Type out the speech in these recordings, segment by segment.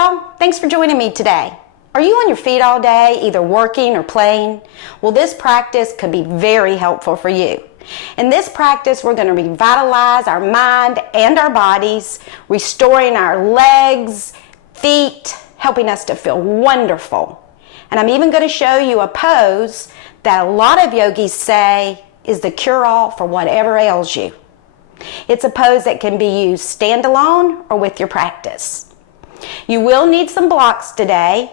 y'all, thanks for joining me today. Are you on your feet all day, either working or playing? Well, this practice could be very helpful for you. In this practice, we're going to revitalize our mind and our bodies, restoring our legs, feet, helping us to feel wonderful. And I'm even going to show you a pose that a lot of yogis say is the cure-all for whatever ails you. It's a pose that can be used standalone or with your practice. You will need some blocks today,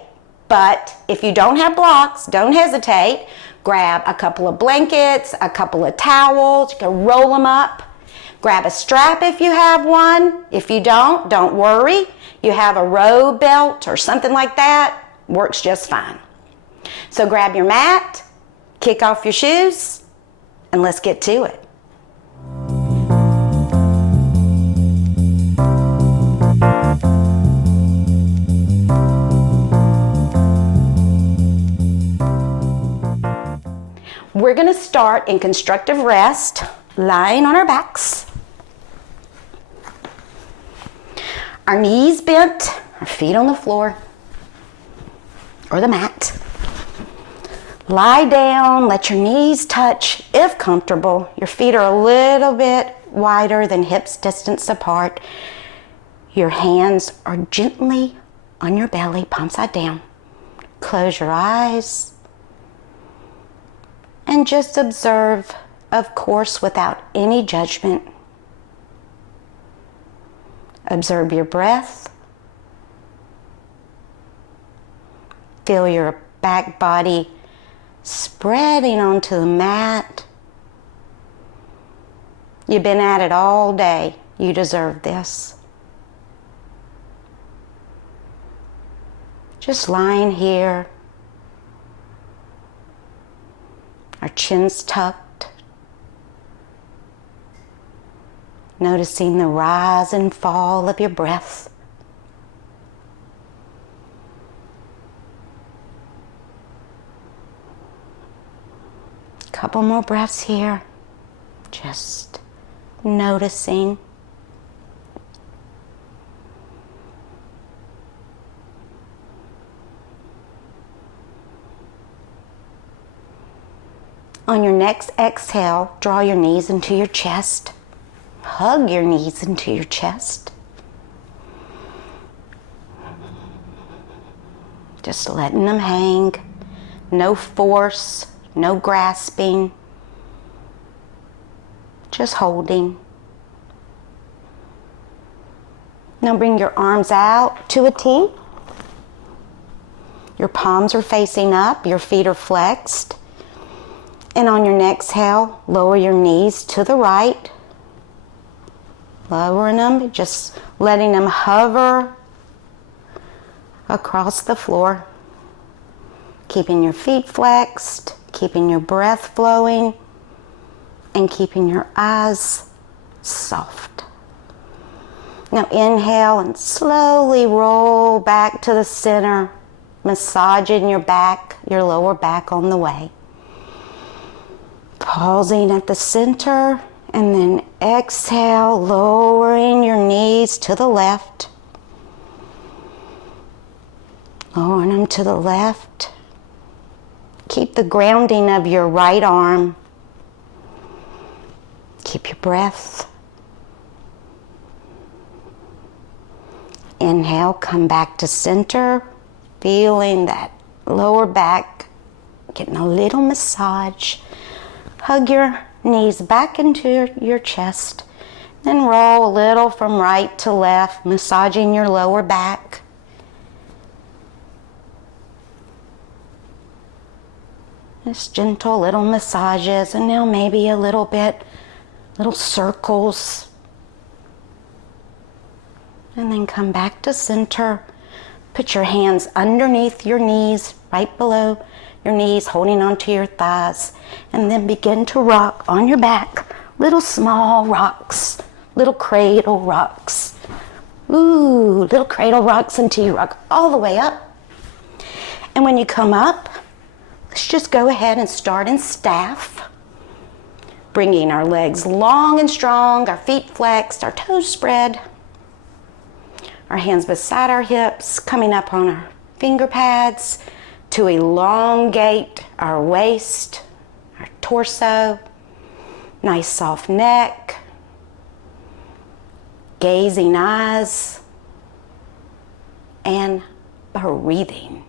but if you don't have blocks, don't hesitate. Grab a couple of blankets, a couple of towels, you can roll them up. Grab a strap if you have one. If you don't worry. You have a row belt or something like that, works just fine. So grab your mat, kick off your shoes, and let's get to it. We're going to start in constructive rest, lying on our backs. Our knees bent, our feet on the floor or the mat. Lie down, let your knees touch if comfortable. Your feet are a little bit wider than hips distance apart. Your hands are gently on your belly, palm side down. Close your eyes. And just observe, of course, without any judgment. Observe your breath. Feel your back body spreading onto the mat. You've been at it all day. You deserve this. Just lying here. Our chins tucked, noticing the rise and fall of your breath. Couple more breaths here, just noticing. On your next exhale, draw your knees into your chest. Hug your knees into your chest. Just letting them hang. No force, no grasping. Just holding. Now bring your arms out to a T. Your palms are facing up, your feet are flexed. And on your next exhale, lower your knees to the right. Lowering them, just letting them hover across the floor. Keeping your feet flexed, keeping your breath flowing, and keeping your eyes soft. Now inhale and slowly roll back to the center, massaging your back, your lower back on the way. Pausing at the center, and then exhale, lowering your knees to the left. Lowering them to the left. Keep the grounding of your right arm. Keep your breath. Inhale, come back to center, feeling that lower back, getting a little massage. Hug your knees back into your chest, then roll a little from right to left, massaging your lower back. Just gentle little massages, and now maybe a little circles. And then come back to center. Put your hands underneath your knees, right below your knees, holding onto your thighs, and then begin to rock on your back. Little small rocks, little cradle rocks. Ooh, little cradle rocks until you rock all the way up. And when you come up, let's just go ahead and start in staff. Bringing our legs long and strong, our feet flexed, our toes spread. Our hands beside our hips, coming up on our finger pads to elongate our waist, our torso, nice soft neck, gazing eyes, and breathing.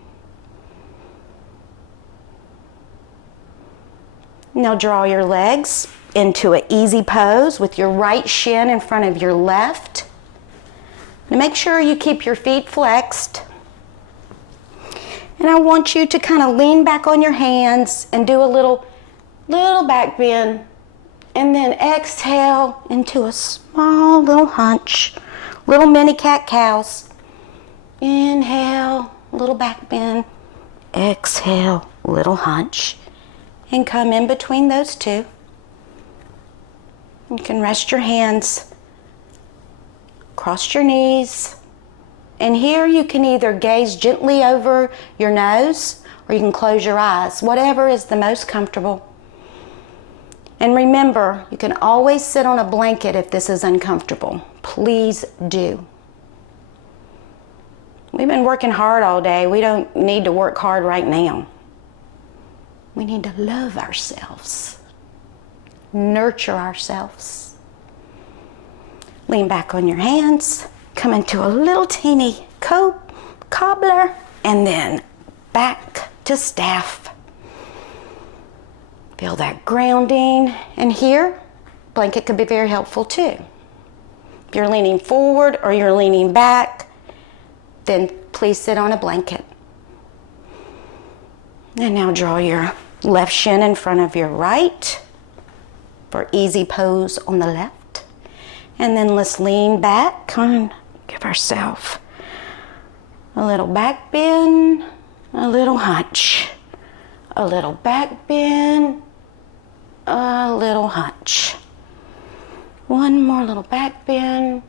Now draw your legs into an easy pose with your right shin in front of your left. Now make sure you keep your feet flexed. And I want you to kind of lean back on your hands and do a little back bend. And then exhale into a small little hunch, little mini cat-cows. Inhale, little back bend. Exhale, little hunch. And come in between those two. You can rest your hands, cross your knees. And here you can either gaze gently over your nose or you can close your eyes, whatever is the most comfortable. And remember, you can always sit on a blanket if this is uncomfortable. Please do. We've been working hard all day. We don't need to work hard right now. We need to love ourselves, nurture ourselves. Lean back on your hands, come into a little teeny cobbler, and then back to staff. Feel that grounding. And here, blanket could be very helpful too. If you're leaning forward or you're leaning back, then please sit on a blanket. And now draw your left shin in front of your right for easy pose on the left. And then let's lean back, come give ourselves a little back bend, a little hunch, a little back bend, a little hunch. One more little back bend,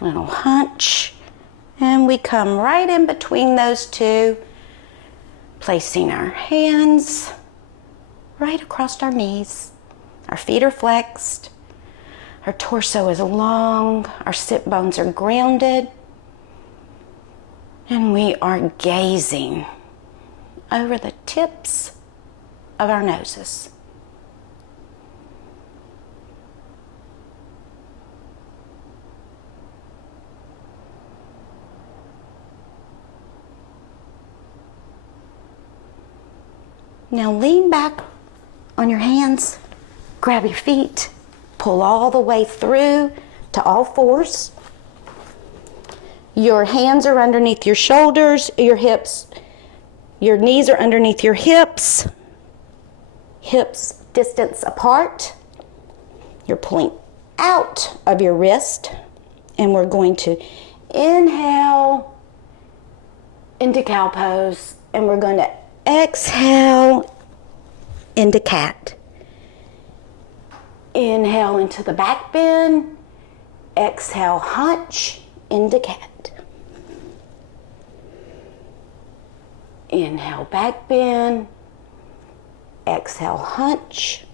little hunch, and we come right in between those two, placing our hands right across our knees. Our feet are flexed, our torso is long, our sit bones are grounded, and we are gazing over the tips of our noses. Now lean back on your hands, grab your feet, pull all the way through to all fours. Your hands are underneath your shoulders, your hips, your knees are underneath your hips, hips distance apart. You're pulling out of your wrist, and we're going to inhale into cow pose, and we're going to exhale into cat. Inhale into the back bend, exhale hunch into cat. Inhale back bend, exhale hunch,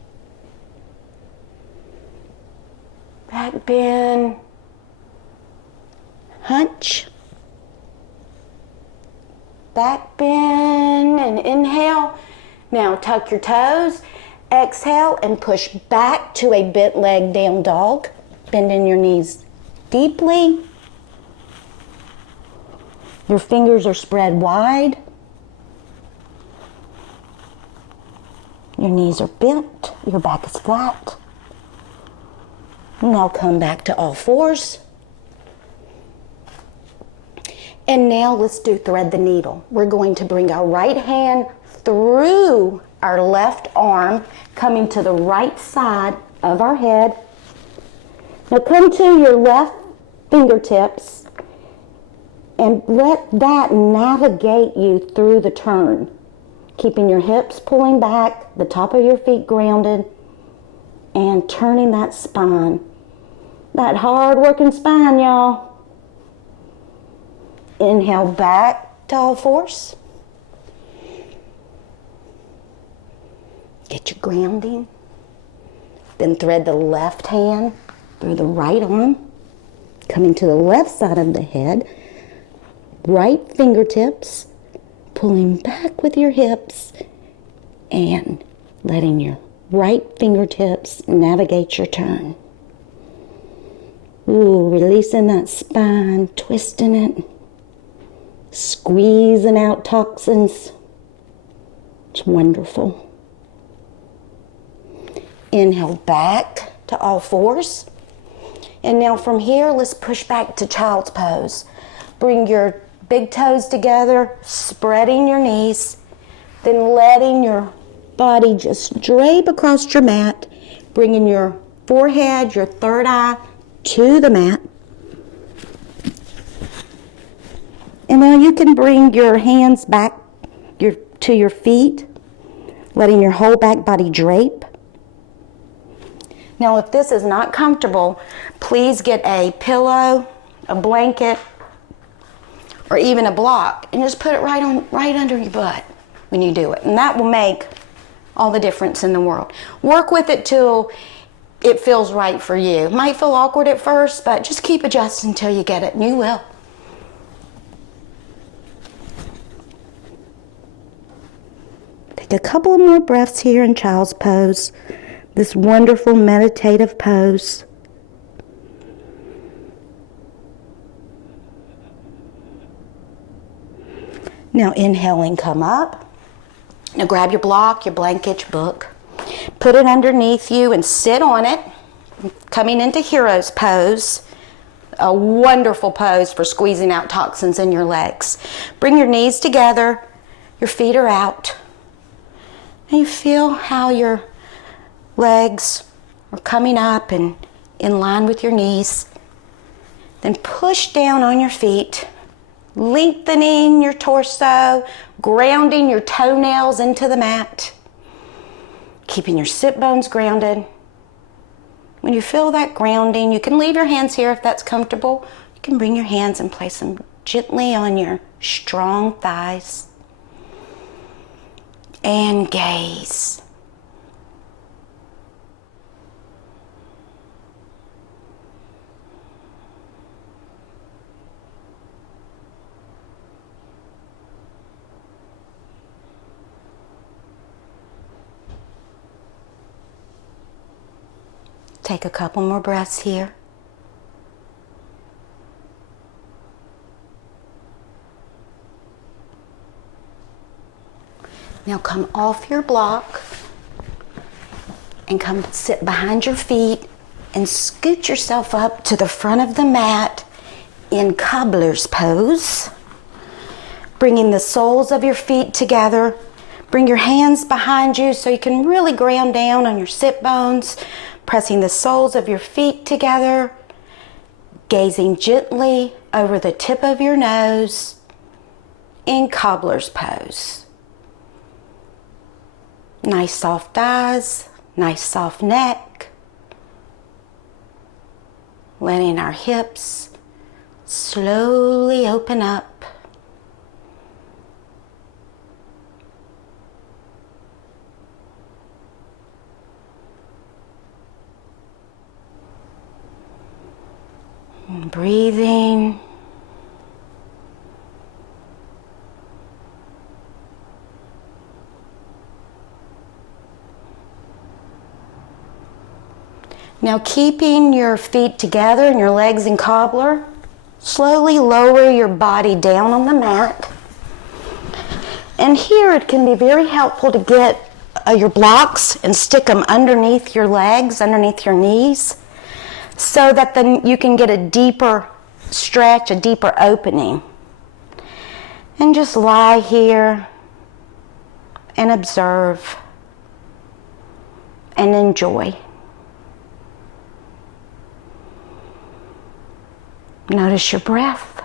back bend, hunch, back bend, and inhale. Now tuck your toes, exhale and push back to a bent leg down dog, bending your knees deeply. Your fingers are spread wide. Your knees are bent, your back is flat. Now come back to all fours. And now let's do thread the needle. We're going to bring our right hand through our left arm, coming to the right side of our head. Now come to your left fingertips and let that navigate you through the turn, keeping your hips pulling back, the top of your feet grounded, and turning that spine. That hard working spine, y'all. Inhale back to all fours. Get your grounding. Then thread the left hand through the right arm. Coming to the left side of the head, right fingertips, pulling back with your hips, and letting your right fingertips navigate your turn. Ooh, releasing that spine, twisting it, squeezing out toxins. It's wonderful. Inhale back to all fours. And now from here, let's push back to child's pose. Bring your big toes together, spreading your knees, then letting your body just drape across your mat, bringing your forehead, your third eye to the mat. And now you can bring your hands back to your feet, letting your whole back body drape. Now, if this is not comfortable, please get a pillow, a blanket, or even a block, and just put it right under your butt when you do it. And that will make all the difference in the world. Work with it till it feels right for you. It might feel awkward at first, but just keep adjusting until you get it, and you will. Take a couple of more breaths here in child's pose. This wonderful meditative pose. Now inhaling, come up. Now grab your block, your blanket, your book. Put it underneath you and sit on it. Coming into hero's pose. A wonderful pose for squeezing out toxins in your legs. Bring your knees together. Your feet are out. And you feel how your legs are coming up and in line with your knees. Then push down on your feet, lengthening your torso, grounding your toenails into the mat, keeping your sit bones grounded. When you feel that grounding, you can leave your hands here if that's comfortable. You can bring your hands and place them gently on your strong thighs. And gaze. Take a couple more breaths here. Now come off your block and come sit behind your feet and scoot yourself up to the front of the mat in Cobblers Pose. Bringing the soles of your feet together. Bring your hands behind you so you can really ground down on your sit bones. Pressing the soles of your feet together. Gazing gently over the tip of your nose in Cobblers Pose. Nice soft eyes, nice soft neck. Letting our hips slowly open up. And breathing. Now keeping your feet together and your legs in cobbler, slowly lower your body down on the mat. And here it can be very helpful to get your blocks and stick them underneath your legs, underneath your knees, so that then you can get a deeper stretch, a deeper opening. And just lie here and observe and enjoy. Notice your breath.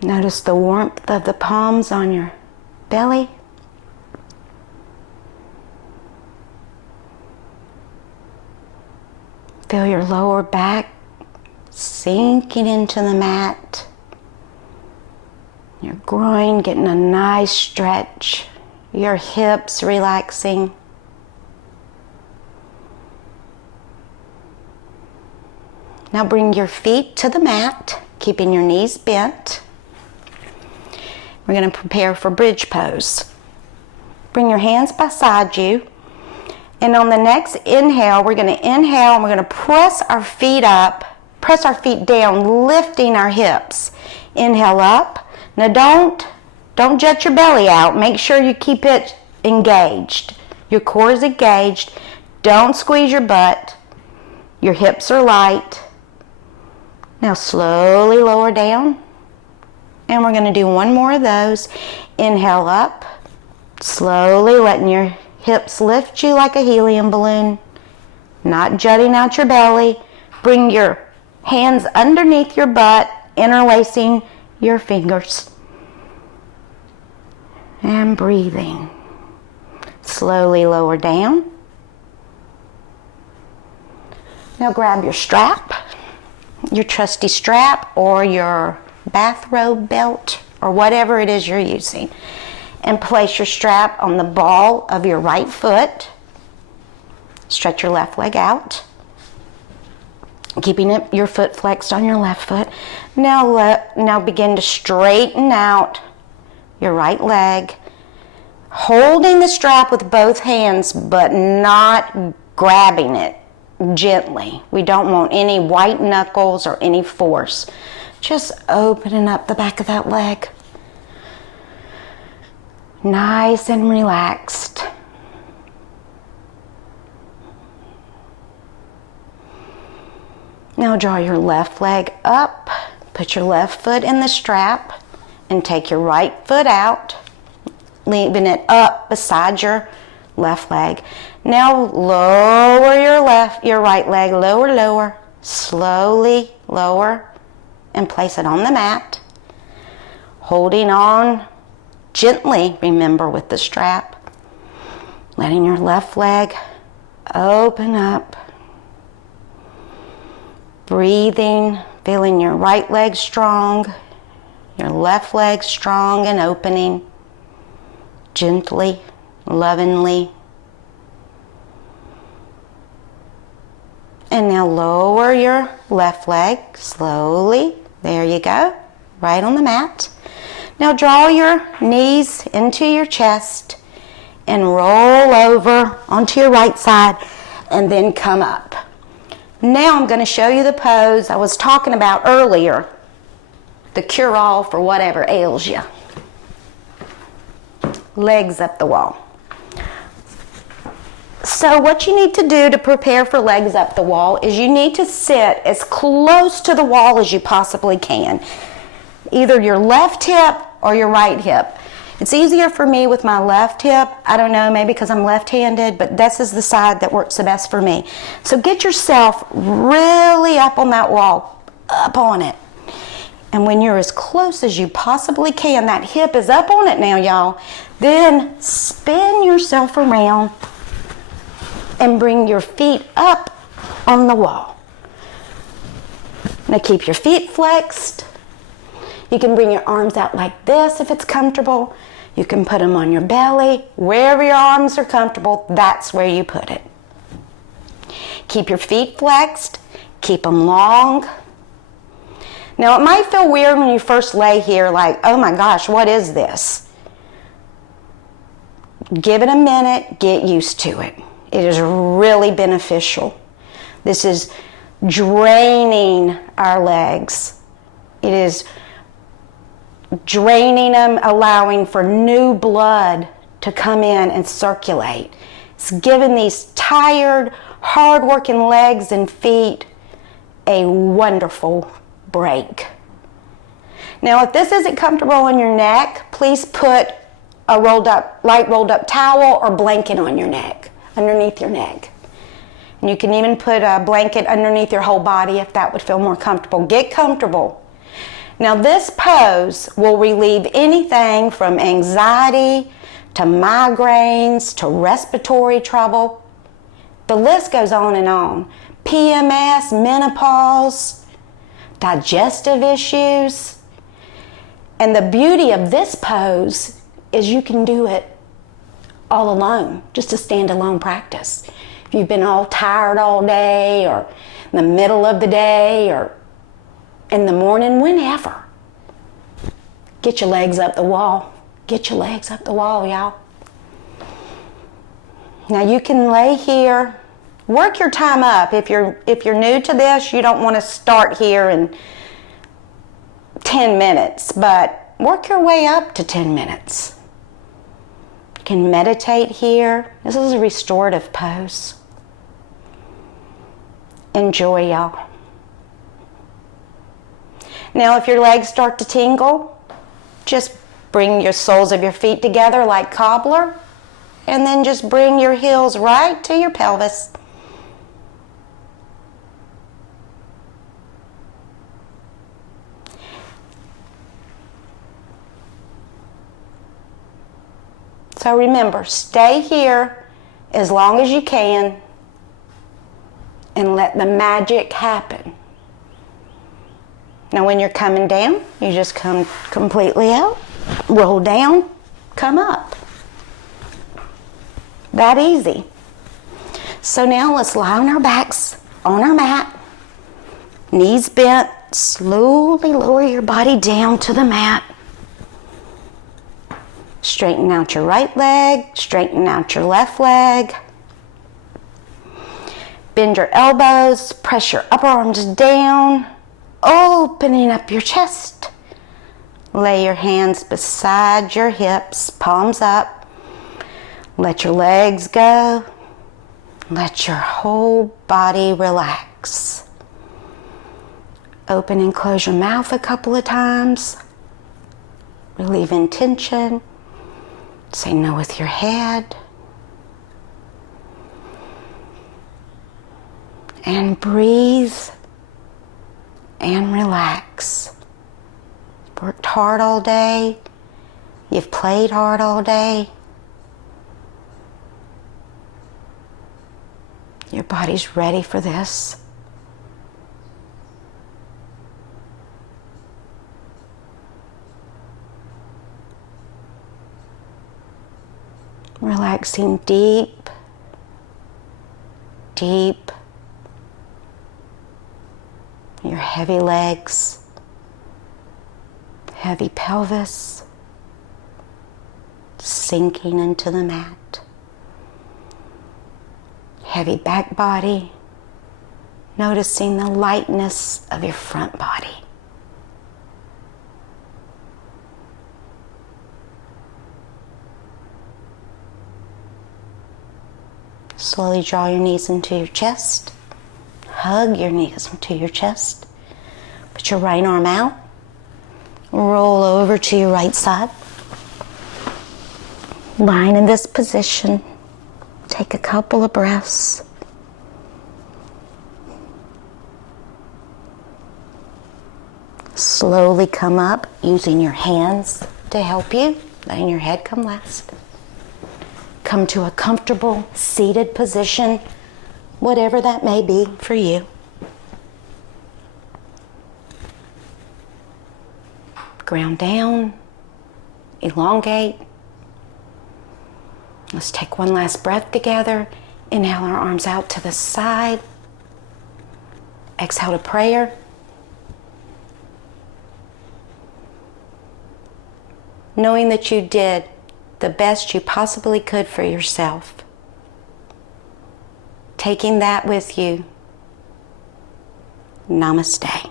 Notice the warmth of the palms on your belly. Feel your lower back sinking into the mat. Your groin getting a nice stretch. Your hips relaxing. Now bring your feet to the mat, keeping your knees bent. We're going to prepare for bridge pose. Bring your hands beside you. And on the next inhale, we're going to inhale and we're going to press our feet up, press our feet down, lifting our hips. Inhale up. Now don't jet your belly out. Make sure you keep it engaged. Your core is engaged. Don't squeeze your butt. Your hips are light. Now slowly lower down. And we're going to do one more of those. Inhale up. Slowly letting your hips lift you like a helium balloon. Not jutting out your belly. Bring your hands underneath your butt, interlacing your fingers. And breathing. Slowly lower down. Now grab your strap, your trusty strap or your bathrobe belt or whatever it is you're using. And place your strap on the ball of your right foot. Stretch your left leg out. Keeping your foot flexed on your left foot. Now begin to straighten out your right leg. Holding the strap with both hands, but not grabbing it gently. We don't want any white knuckles or any force. Just opening up the back of that leg. Nice and relaxed. Now draw your left leg up, put your left foot in the strap, and take your right foot out, leaving it up beside your left leg. Now lower your right leg, lower, slowly lower, and place it on the mat. Holding on gently, remember, with the strap. Letting your left leg open up. Breathing, feeling your right leg strong, your left leg strong and opening, gently, lovingly. And now lower your left leg slowly. There you go, right on the mat. Now draw your knees into your chest and roll over onto your right side and then come up. Now I'm going to show you the pose I was talking about earlier, the cure-all for whatever ails you. Legs up the wall. So what you need to do to prepare for legs up the wall is you need to sit as close to the wall as you possibly can. Either your left hip or your right hip. It's easier for me with my left hip. I don't know, maybe because I'm left-handed, but this is the side that works the best for me. So get yourself really up on that wall, up on it. And when you're as close as you possibly can, that hip is up on it now, y'all. Then spin yourself around and bring your feet up on the wall. Now keep your feet flexed. You can bring your arms out like this if it's comfortable. You can put them on your belly. Wherever your arms are comfortable, that's where you put it. Keep your feet flexed. Keep them long. Now it might feel weird when you first lay here, like, oh my gosh, what is this? Give it a minute, get used to it. It is really beneficial. This is draining our legs. It is draining them, allowing for new blood to come in and circulate. It's giving these tired, hard-working legs and feet a wonderful break. Now, if this isn't comfortable on your neck, please put a light rolled up towel or blanket on your neck, underneath your neck. And you can even put a blanket underneath your whole body if that would feel more comfortable. Get comfortable. Now this pose will relieve anything from anxiety to migraines to respiratory trouble. The list goes on and on. PMS, menopause, digestive issues. And the beauty of this pose is you can do it all alone, just a standalone practice. If you've been all tired all day, or in the middle of the day, or in the morning, whenever, get your legs up the wall. Get your legs up the wall, y'all. Now you can lay here. Work your time up. If you're new to this, you don't want to start here in 10 minutes, but work your way up to 10 minutes. You can meditate here. This is a restorative pose. Enjoy, y'all. Now, if your legs start to tingle, just bring your soles of your feet together like cobbler, and then just bring your heels right to your pelvis. So remember, stay here as long as you can and let the magic happen. Now when you're coming down, you just come completely out, roll down, come up. That easy. So now let's lie on our backs, on our mat, knees bent, slowly lower your body down to the mat. Straighten out your right leg, straighten out your left leg. Bend your elbows, press your upper arms down, opening up your chest. Lay your hands beside your hips, palms up. Let your legs go. Let your whole body relax. Open and close your mouth a couple of times. Relieving tension. Say no with your head. And breathe and relax. Worked hard all day. You've played hard all day. Your body's ready for this. Relaxing deep, deep. Your heavy legs, heavy pelvis, sinking into the mat. Heavy back body, noticing the lightness of your front body. Slowly draw your knees into your chest. Hug your knees into your chest. Put your right arm out. Roll over to your right side. Lying in this position. Take a couple of breaths. Slowly come up using your hands to help you. Letting your head come last. Come to a comfortable seated position, whatever that may be for you. Ground down, elongate. Let's take one last breath together. Inhale our arms out to the side. Exhale to prayer. Knowing that you did the best you possibly could for yourself. Taking that with you. Namaste.